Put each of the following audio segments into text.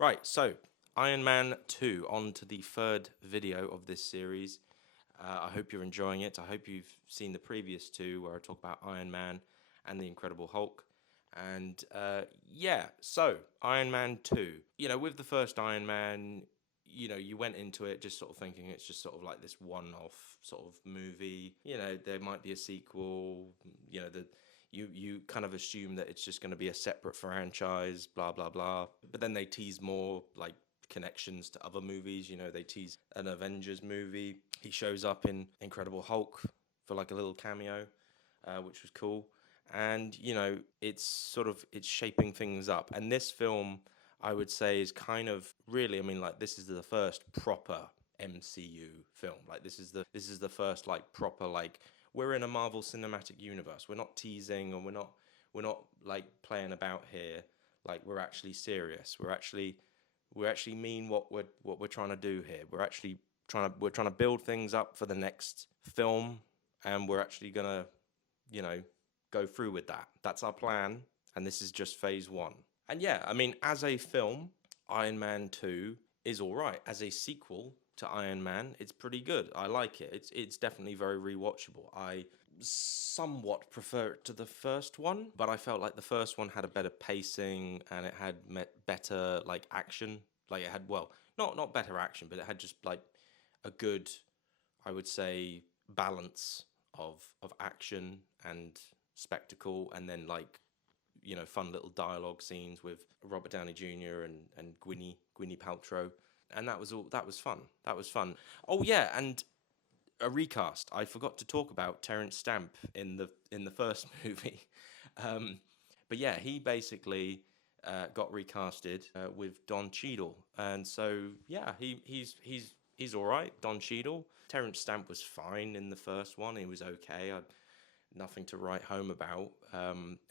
Right, so Iron Man 2, on to the third video of this series. I hope you're enjoying it. I hope you've seen the previous two where I talk about Iron Man and the Incredible Hulk. And yeah, so Iron Man 2. With the first Iron Man, you went into it just sort of thinking it's just sort of like this one-off sort of movie. There might be a sequel. You kind of assume that it's just going to be a separate franchise, blah blah blah. But then they tease more like connections to other movies. They tease an Avengers movie. He shows up in Incredible Hulk for like a little cameo, which was cool. And it's shaping things up. And this film, I would say, is kind of really, I mean, like this is the first proper MCU film. Like this is the first like proper like we're in a Marvel Cinematic Universe. We're not teasing and we're not like playing about here. Like we're actually serious. We actually mean what we're trying to do here. We're trying to build things up for the next film, and we're actually gonna, go through with that. That's our plan, and this is just phase one. And yeah, I mean, as a film, Iron Man 2 is all right. As a sequel to Iron Man, it's pretty good. I like it. It's definitely very rewatchable. I somewhat prefer it to the first one, but I felt like the first one had a better pacing and it had better like action. Like it had, well, not better action, but it had just like a good, I would say, balance of action and spectacle, and then like fun little dialogue scenes with Robert Downey Jr. and Gwyneth Paltrow, and that was fun. That was fun. Oh yeah, and a recast. I forgot to talk about Terrence Stamp in the first movie, but yeah, he basically got recasted with Don Cheadle, and so yeah, he's all right. Don Cheadle. Terrence Stamp was fine in the first one. He was okay. Nothing to write home about.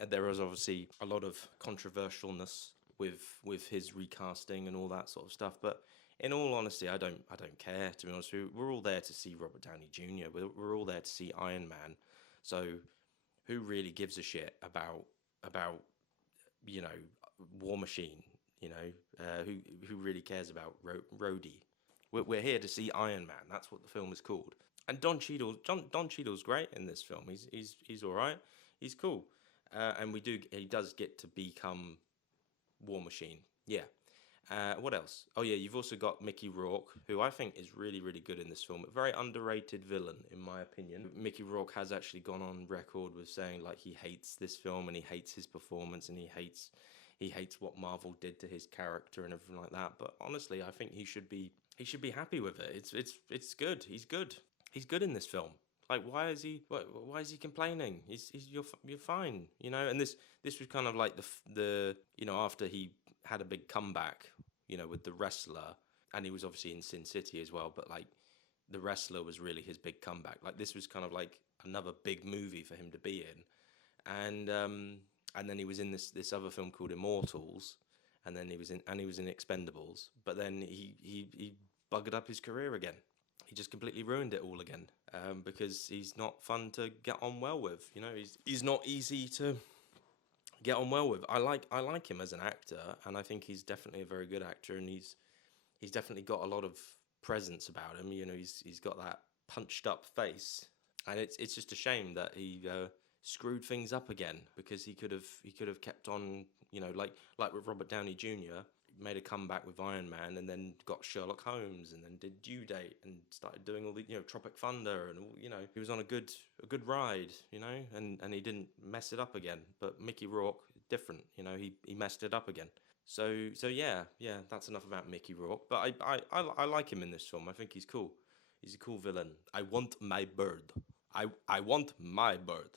There was obviously a lot of controversialness with his recasting and all that sort of stuff. But in all honesty, I don't care, to be honest with you. We're all there to see Robert Downey Jr. We're all there to see Iron Man. So who really gives a shit about War Machine? Who really cares about Rhodey? We're here to see Iron Man. That's what the film is called. And Don Cheadle's great in this film. He's all right. He's cool. And he does get to become War Machine. Yeah. What else? Oh yeah, you've also got Mickey Rourke, who I think is really, really good in this film. A very underrated villain, in my opinion. Mickey Rourke has actually gone on record with saying like he hates this film and he hates his performance and he hates what Marvel did to his character and everything like that. But honestly, I think he should be happy with it. It's good. He's good. He's good in this film. Like, why is he complaining? You're fine, And this was kind of like the after he had a big comeback, with The Wrestler, and he was obviously in Sin City as well. But like, The Wrestler was really his big comeback. Like, this was kind of like another big movie for him to be in, and then he was in this other film called Immortals, and then he was in Expendables. But then he buggered up his career again. He just completely ruined it all again, because he's not fun to get on well with. He's not easy to get on well with. I like him as an actor, and I think he's definitely a very good actor, and he's definitely got a lot of presence about him. He's got that punched up face, and it's just a shame that he screwed things up again, because he could have kept on. Like with Robert Downey Jr. Made a comeback with Iron Man, and then got Sherlock Holmes, and then did Due Date, and started doing all the Tropic Thunder, and he was on a good ride, and he didn't mess it up again. But Mickey Rourke, different, he messed it up again. So yeah, that's enough about Mickey Rourke. But I like him in this film. I think he's cool. He's a cool villain. I want my bird. I want my bird.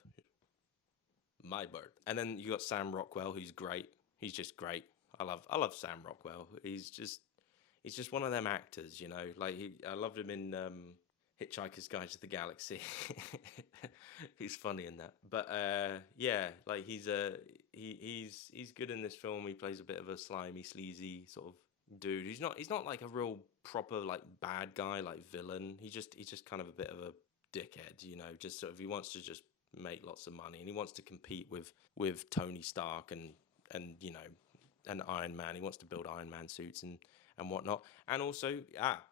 My bird. And then you got Sam Rockwell, who's great. He's just great. I love Sam Rockwell. He's just one of them actors, Like I loved him in Hitchhiker's Guide to the Galaxy. He's funny in that. But yeah, like he's good in this film. He plays a bit of a slimy, sleazy sort of dude. He's not like a real proper like bad guy, like villain. He's just kind of a bit of a dickhead, Just sort of, he wants to just make lots of money, and he wants to compete with Tony Stark and an Iron Man. He wants to build Iron Man suits and whatnot. And also,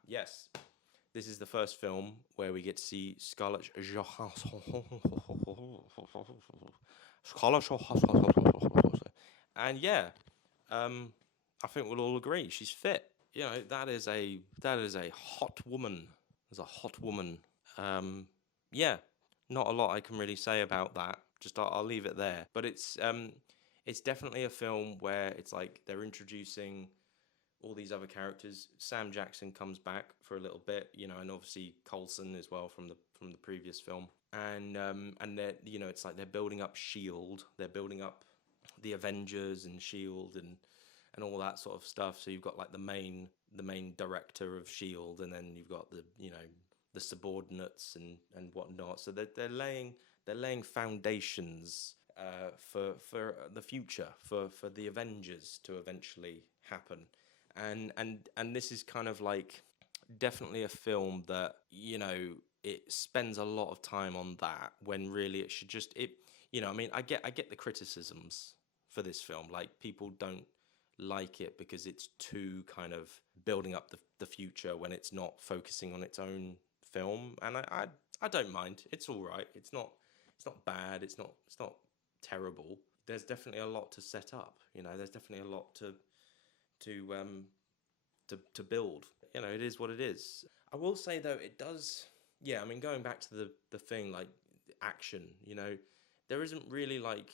yes, this is the first film where we get to see Scarlett Johansson. Scarlett Johansson. And yeah, I think we'll all agree she's fit. You know, that is a hot woman. There's a hot woman. Yeah, not a lot I can really say about that. Just I'll leave it there. But it's definitely a film where it's like they're introducing all these other characters. Sam Jackson comes back for a little bit, you know, and obviously Coulson as well from the previous film. And they're, you know, it's like they're building up Shield. They're building up the Avengers and Shield and all that sort of stuff. So you've got like the main director of Shield, and then you've got the, you know, the subordinates and whatnot. So they're laying foundations for the future, for the Avengers to eventually happen. And this is kind of like definitely a film that, you know, it spends a lot of time on that when really it should just, you know, I mean, I get the criticisms for this film. Like, people don't like it because it's too kind of building up the future when it's not focusing on its own film. And I don't mind. It's all right. It's not bad. It's not terrible. There's definitely a lot to set up. You know, there's definitely a lot to build. You know, it is what it is. I will say though, it does. Yeah, I mean, going back to the thing, like action. You know, there isn't really like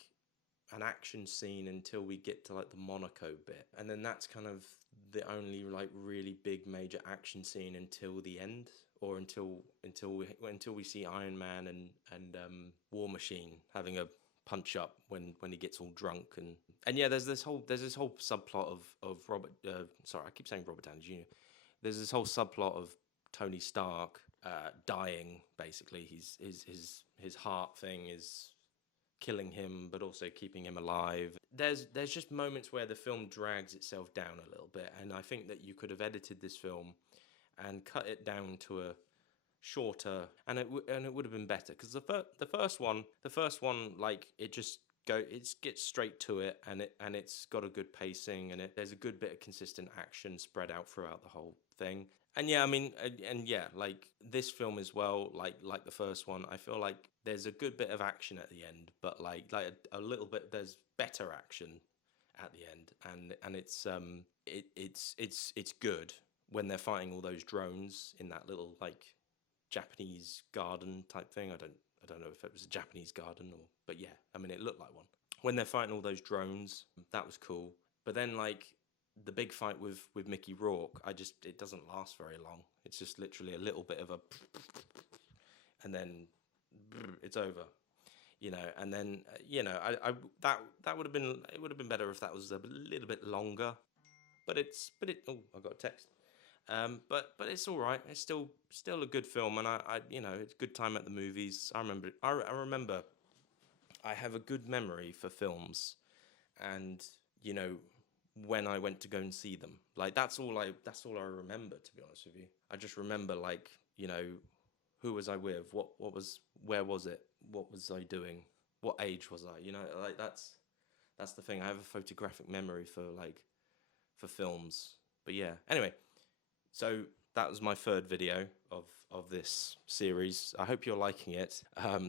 an action scene until we get to like the Monaco bit, and then that's kind of the only like really big major action scene until the end, or until we see Iron Man and War Machine having a punch up when he gets all drunk. And yeah, there's this whole subplot of Robert. Sorry, I keep saying Robert Downey Jr. There's this whole subplot of Tony Stark dying. Basically, his heart thing is killing him, but also keeping him alive. There's just moments where the film drags itself down a little bit, and I think that you could have edited this film and cut it down to a shorter, and it would have been better, because the first one, like, it gets straight to it, and it's got a good pacing, and there's a good bit of consistent action spread out throughout the whole thing. And yeah, I mean, and yeah, like this film as well, like the first one, I feel like there's a good bit of action at the end, but like a little bit, there's better action at the end, and it's good when they're fighting all those drones in that little like Japanese garden type thing. I don't know if it was a Japanese garden, but yeah, I mean, it looked like one. When they're fighting all those drones, that was cool. But then like the big fight with Mickey Rourke, it doesn't last very long. It's just literally a little bit of a, and then it's over, you know. And then you know, that would have been, it would have been better if that was a little bit longer. But oh, I got a text. But it's all right. It's still a good film, and I you know, it's a good time at the movies. I remember I have a good memory for films, and you know, when I went to go and see them, like that's all I remember, to be honest with you. I just remember, like, you know, who was I with, where was it, what was I doing, what age was I, you know, like that's the thing. I have a photographic memory for films. But yeah, anyway, so that was my third video of this series. I hope you're liking it.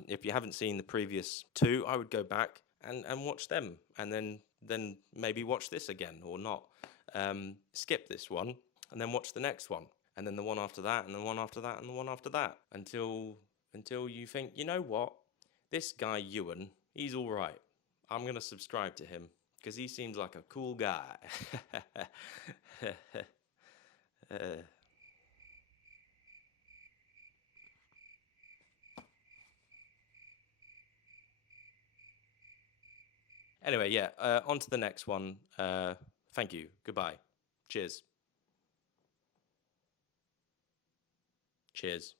If you haven't seen the previous two, I would go back and watch them, and then maybe watch this again, or not. Skip this one and then watch the next one, and then the one after that, and the one after that, and the one after that, until you think, you know what, this guy Ewan, he's all right. I'm gonna subscribe to him because he seems like a cool guy. Anyway, yeah, on to the next one. Thank you. Goodbye. Cheers. Cheers.